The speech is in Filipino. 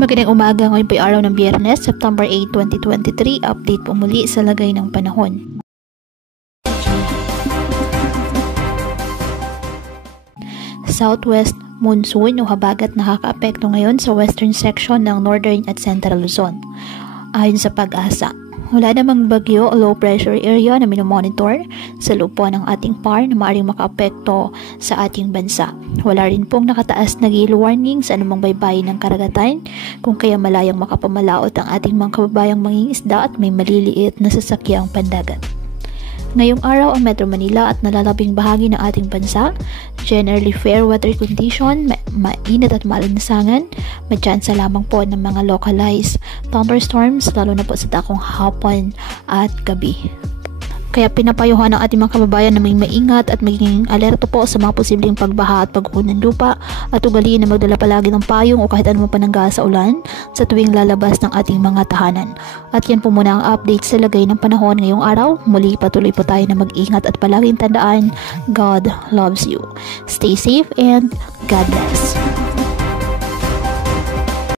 Magandang umaga, ngayon po ay araw ng Biyernes, September 8, 2023. Update po muli sa lagay ng panahon. Southwest monsoon o habagat nakakaapekto ngayon sa western section ng northern at central Luzon. Ayon sa Pag-asa, wala namang bagyo o low pressure area na minomonitor sa lupa ng ating PAR na maaaring makaapekto sa ating bansa. Wala rin pong nakataas na gale warning sa anumang baybayin ng karagatan, kung kaya malayang makapamalaot ang ating mga kababayang mangingisda at may maliliit na sasakyang pandagat. Ngayong araw ang Metro Manila at nalalabing bahagi ng ating bansa, generally fair weather condition, mainit at malansangan, may tsansa lamang po ng mga localized thunderstorms lalo na po sa dakong hapon at gabi. Kaya pinapayuhan ng ating mga kababayan na may maingat at maging alerto po sa mga posibleng pagbaha at pag-uho ng lupa at ugaliin na magdala palagi ng payong o kahit anumang panangga sa ulan sa tuwing lalabas ng ating mga tahanan. At yan po muna ang update sa lagay ng panahon ngayong araw. Muli patuloy po tayo na mag-ingat at palaging tandaan, God loves you. Stay safe and God bless.